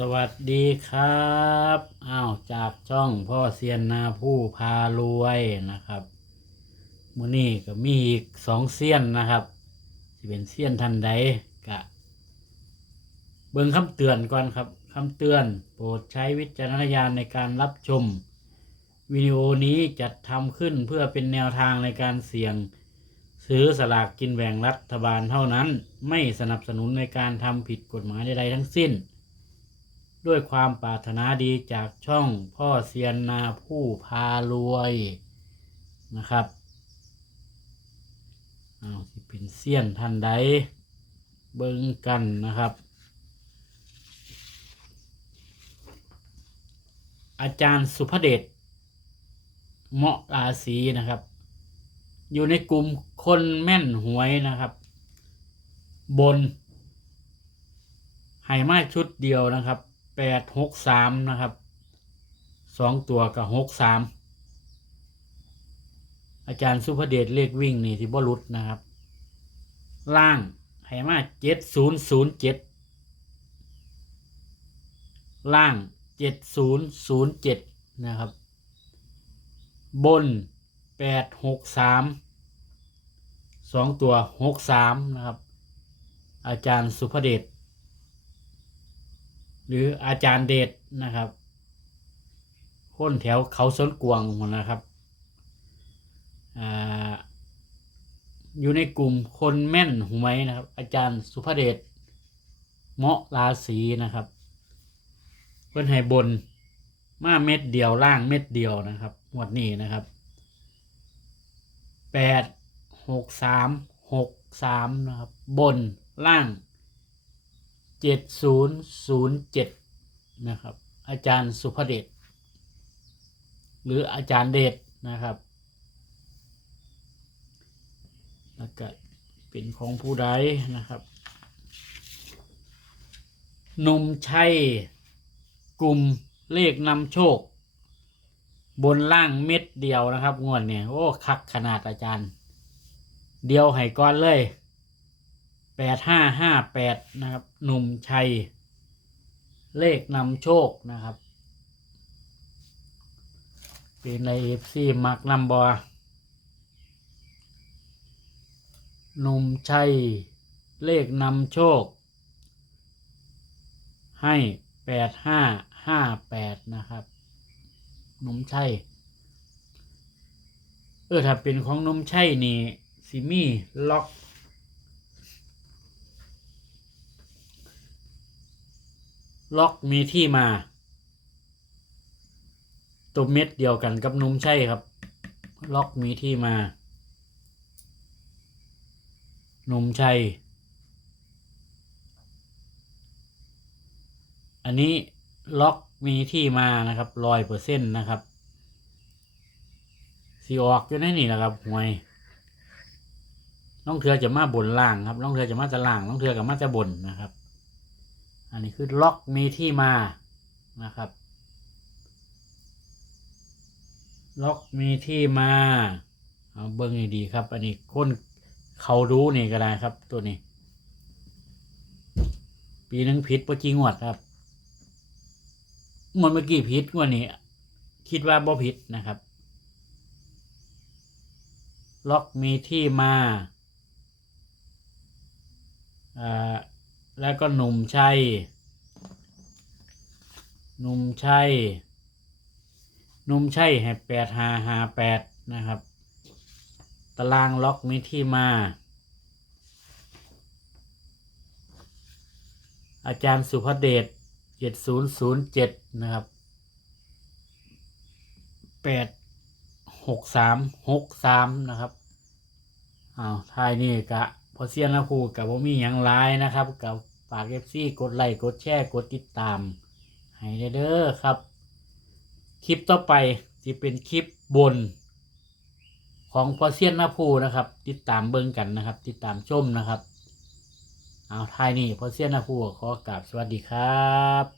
สวัสดีครับอ้าวจากช่องพ่อเซียนนาผู้พารวยนะครับมื้อนี้ก็มีอีกสองเซียนนะครับสิเป็นเซียนทันใดกะ เบิ่งคำเตือนก่อนครับคำเตือนโปรดใช้วิจารณญาณในการรับชม วิดีโอนี้จัดทำขึ้นเพื่อเป็นแนวทางในการเสี่ยง ซื้อสลากกินแบ่งรัฐบาลเท่านั้น ไม่สนับสนุนในการทำผิดกฎหมายใดๆทั้งสิ้น ด้วยความปรารถนาดีจากช่องพ่อเซียนนาผู้พารวยนะครับเอาสิเป็นเซียนท่านใดเบิ่งกันนะครับ อาจารย์สุภเดชเหมาะราศีนะครับ อยู่ในกลุ่มคนแม่นหวยนะครับ บนไห่มาชุดเดียวนะครับ แปดหกสามนะครับสองตัวกับหกสามอาจารย์สุภเดชเลขวิ่งนี่ที่บรุษนะครับ ล่างไหมาเจ็ดศูนย์ศูนย์เจ็ดล่างเจ็ดศูนย์ศูนย์เจ็ดนะครับ บนแปดหกสามสองตัวหกสามนะครับ อาจารย์สุภเดช หรืออาจารย์เดชนะครับคนแถวเขาสนกวงนะครับออยู่ในกลุ่มคนแม่นหวยนะครับ อาจารย์สุภเดชเมาะราศีนะครับ เพื่อนให้บนมาเม็ดเดียวล่างเม็ดเดียวนะครับงวดนี้นะครับแปดหกสามหกสามนะครับ บนล่าง เจ็ดศูนย์ศูนย์เจ็ดนะครับ อาจารย์สุภเดชหรืออาจารย์เดชนะครับ แล้วก็เป็นของผู้ใดนะครับหนุ่มชัยกลุ่มเลขนำโชค บนล่างเม็ดเดียวนะครับงวดเนี่ยโอ้คักขนาดอาจารย์ เดียวให้ก้อนเลย แปดห้าห้าแปดนะครับ หนุ่มชัย เลขนำโชคนะครับ เป็นในเอฟซีมักนำบอหนุ่มชัย เลขนำโชค ให้แปดห้าห้าแปดนะครับ หนุ่มชัย เออ ถ้าเป็นของหนุ่มชัยนี่ซิมี่ล็อก ล็อกมีที่มาตัวเม็ดเดียวกันกับนุ่มใช่ครับ ล็อกมีที่มานุ่มชัย อันนี้ล็อกมีที่มานะครับร้อยเปอร์เซ็นต์นะครับสีออกอยู่ในนี่แหละครับหวยน้องเถือจะมาบนล่างครับน้องเถือจะมาจะล่างน้องเถือกับมาจะบนนะครับ อันนี้คือล็อกมีที่มานะครับ ล็อกมีที่มาเอาเบิ้งให้ดีครับ อันนี้คนเขารู้นี่ก็ได้ครับตัวนี้ ปีนึงผิดปะจีงวดครับงวดเมื่อกี้ผิดงวดนี้ คิดว่าบ่ผิดนะครับ ล็อกมีที่มาอ่า แล้วก็หนุ่มชัยหนุ่มชัยหนุ่มชัยให้แปดหาหาแปดนะครับ ตารางล็อกมีที่มา อาจารย์สุภเดชเจ็ดศูนย์ศูนย์เจ็ดนะครับแปดหกสามหกสามนะครับอ้าวทายนี่กะพอเซียนแล้วครูกับผมมีอย่างไรนะครับกับ ฝากเอฟซีกดไลค์กดแชร์กดติดตาม ให้เด้อครับ คลิปต่อไปจะเป็นคลิปบน ของพอเซียนนาภูนะครับ ติดตามเบิ่งกันนะครับ ติดตามชมนะครับ เอาทายนี่พอเซียนนาภูขอกราบสวัสดีครับ